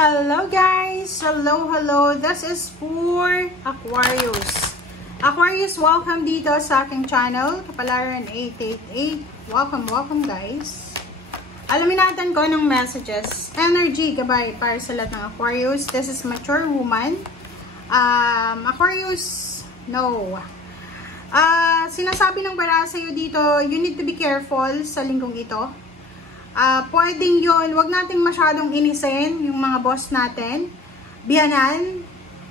Hello guys! Hello! This is for Aquarius. Aquarius, welcome dito sa aking channel, Kapalaran 888. Welcome guys. Alamin natin ko ng messages. Energy, gabay para sa lahat ng Aquarius. This is mature woman. Aquarius, no. Sinasabi ng bara sa'yo dito, you need to be careful sa linggong ito. Pwedeng yun, wag nating masyadong inisin yung mga boss natin, biyanan,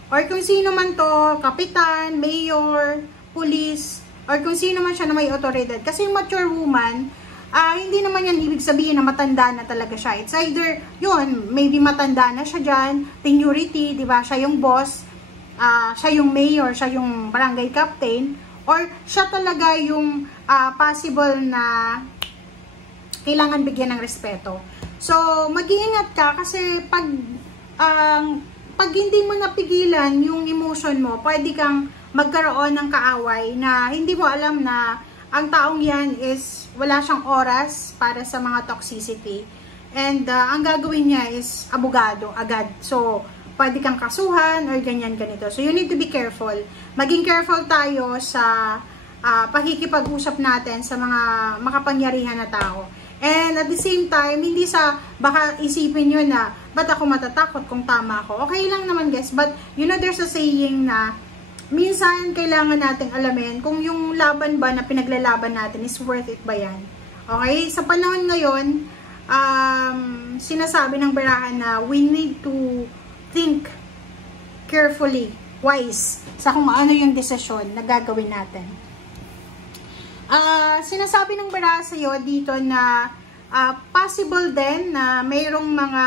or kung sino man to, kapitan, mayor, police, or kung sino man siya na may otoridad. Kasi yung mature woman, hindi naman yan ibig sabihin na matanda na talaga siya. It's either, yun, maybe matanda na siya dyan, seniority, di ba? Siya yung boss, siya yung mayor, siya yung barangay captain, or siya talaga yung possible na kailangan bigyan ng respeto. So, mag-iingat ka kasi pag hindi mo napigilan yung emotion mo, pwede kang magkaroon ng kaaway na hindi mo alam na ang taong yan is wala siyang oras para sa mga toxicity. And ang gagawin niya is abogado agad. So, pwede kang kasuhan or ganyan-ganito. So, you need to be careful. Maging careful tayo sa pakikipag-usap natin sa mga makapangyarihan na tao. And at the same time, hindi sa baka isipin nyo na, ba't ako matatakot kung tama ako? Okay lang naman guys, but you know there's a saying na, minsan kailangan nating alamin kung yung laban ba na pinaglalaban natin is worth it ba yan? Okay? Sa panahon ngayon, sinasabi ng barahan na we need to think carefully, wise, sa kung ano yung desisyon na gagawin natin. Sinasabi ng bara sa'yo dito na possible din na mayroong mga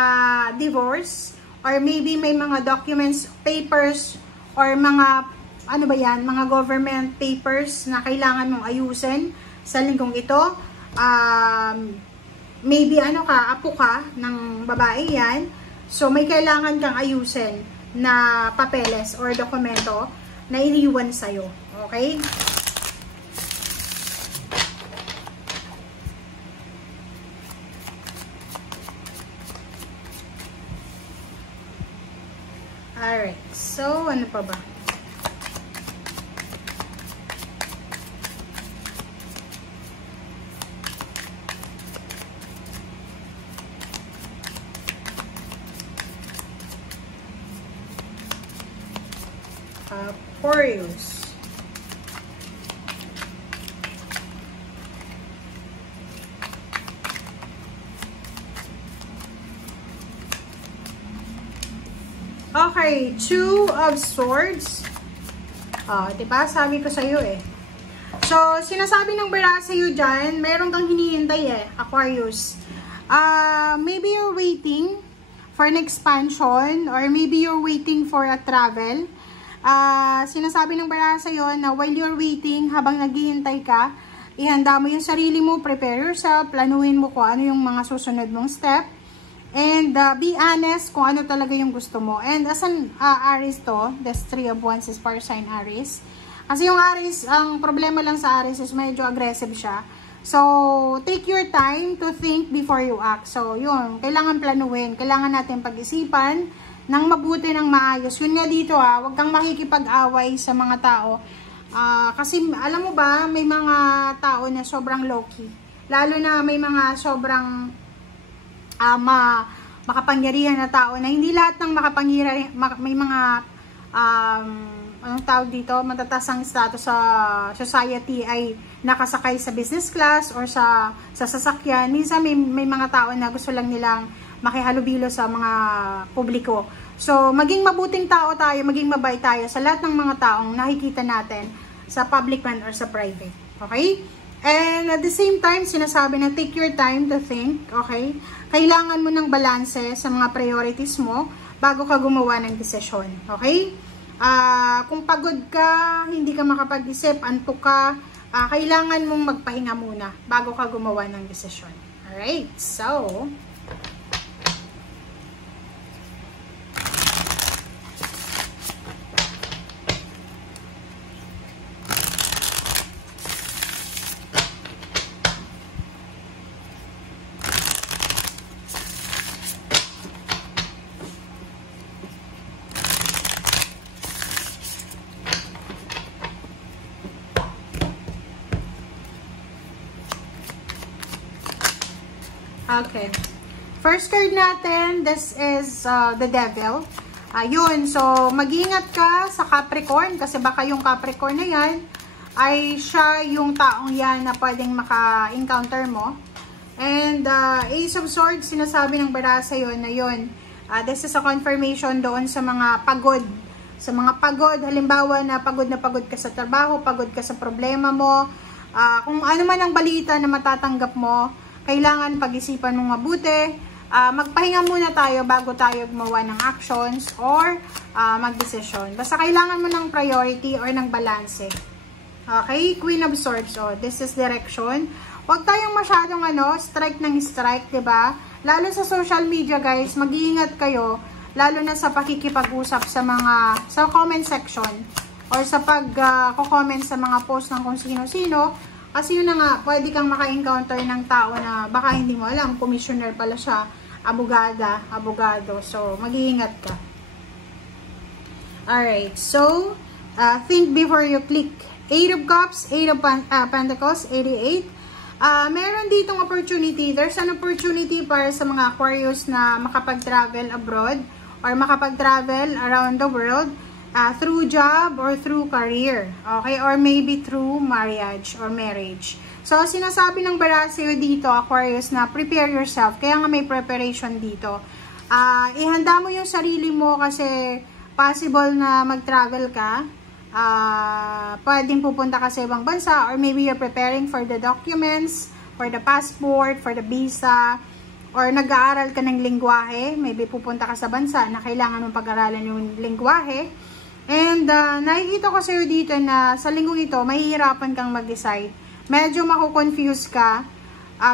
divorce or maybe may mga documents, papers or mga ano ba yan, mga government papers na kailangan mong ayusin sa linggong ito. Maybe ano ka, apo ka ng babae yan, so may kailangan kang ayusin na papeles or dokumento na iniwan sa'yo. Okay? Alright, so ano pa ba? Aquarius. Okay, Two of Swords. Diba? Sabi ko sa'yo eh. So, sinasabi ng bara sa'yo dyan, meron kang hinihintay eh, Aquarius. Maybe you're waiting for an expansion or maybe you're waiting for a travel. Sinasabi ng bara sa'yo na while you're waiting, habang naghihintay ka, ihanda mo yung sarili mo, prepare yourself, planuhin mo kung ano yung mga susunod mong step. And be honest kung ano talaga yung gusto mo. And as an Aries to, this 3 of Wands is for sign Aries. Kasi yung Aries, ang problema lang sa Aries is medyo aggressive siya. So, take your time to think before you act. So, yun, kailangan planuhin. Kailangan natin pag-isipan ng mabuti, ng maayos. Yun nga dito huwag kang makikipag-away sa mga tao. Kasi alam mo ba, may mga tao na sobrang low-key. Lalo na may mga sobrang makapangyarihan na tao na hindi lahat ng makapangyarihan, may mga anong tawag dito, matatasang status sa society ay nakasakay sa business class or sa sasakyan. Minsan may mga tao na gusto lang nilang makihalubilo sa mga publiko. So, maging mabuting tao tayo, maging mabait tayo sa lahat ng mga taong nakikita natin sa public man or sa private. Okay? And at the same time, sinasabi na take your time to think, okay? Kailangan mo ng balanse sa mga priorities mo bago ka gumawa ng desisyon, okay? Kung pagod ka, hindi ka makapag-isip, antok ka, kailangan mong magpahinga muna bago ka gumawa ng desisyon. Alright, so Okay. First card natin, this is the Devil. Ayun, so mag-ingat ka sa Capricorn kasi baka yung Capricorn na yan ay siya yung taong yan na pwedeng maka-encounter mo. And Ace of Swords, sinasabi ng bara sa'yo na yun. This is a confirmation doon sa mga pagod. Sa mga pagod, halimbawa na pagod ka sa trabaho, pagod ka sa problema mo. Kung ano man ang balita na matatanggap mo, kailangan pag-isipan mong mabuti. Magpahinga muna tayo bago tayo gumawa ng actions or magdesisyon. Basta kailangan mo ng priority or ng balance. Okay, Queen of Swords. Oh, this is direction. Huwag tayong masyadong strike ng strike, 'di ba? Lalo sa social media, guys, mag-iingat kayo lalo na sa pakikipag-usap sa comment section or sa pag-comment sa mga post ng kung sino-sino. Kasi yun na nga, pwede kang maka-encounter ng tao na baka hindi mo alam, commissioner pala siya, abogado. So, mag-iingat ka. Alright, so, think before you click. 8 of Cups, 8 of Pentacles, 88. Meron ditong opportunity. There's an opportunity para sa mga Aquarius na makapag-travel abroad or makapag-travel around the world. Through job or through career, okay, or maybe through marriage or marriage. So, sinasabi ng bara sa'yo dito, Aquarius, na prepare yourself, kaya nga may preparation dito. Ihanda mo yung sarili mo kasi possible na mag-travel ka, pwedeng pupunta ka sa ibang bansa, or maybe you're preparing for the documents, for the passport, for the visa, or nag-aaral ka ng lingwahe, maybe pupunta ka sa bansa na kailangan mong pag-aralan yung lingwahe. And nakikita ko sa'yo dito na sa linggong ito, mahihirapan kang mag-decide. Medyo mako-confuse ka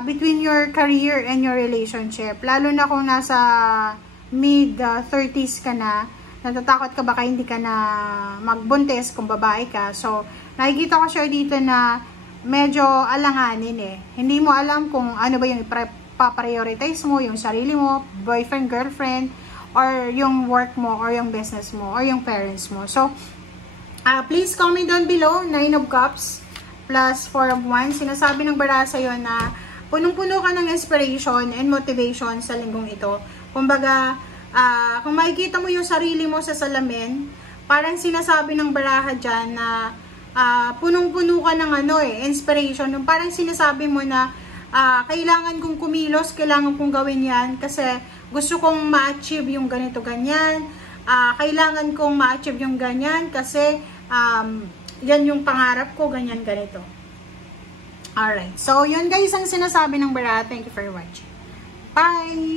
between your career and your relationship. Lalo na kung nasa mid-30s ka na, natatakot ka baka hindi ka na magbuntis kung babae ka. So, nakikita ko sa'yo dito na medyo alanganin . Hindi mo alam kung ano ba yung ipaprioritize mo, yung sarili mo, boyfriend, girlfriend, or yung work mo, or yung business mo, or yung parents mo. So, please comment down below, 9 of Cups plus 4 of Wands. Sinasabi ng bara sa'yo na punong-puno ka ng inspiration and motivation sa linggong ito. Kumbaga, kung makikita mo yung sarili mo sa salamin, parang sinasabi ng baraha dyan na punong-puno ka ng inspiration. Parang sinasabi mo na kailangan kong kumilos, kailangan kong gawin yan kasi gusto kong ma-achieve yung ganito ganyan, kailangan kong ma-achieve yung ganyan kasi yan yung pangarap ko, ganyan ganito. Alright, so yun guys ang sinasabi ng bara. Thank you for watching. Bye!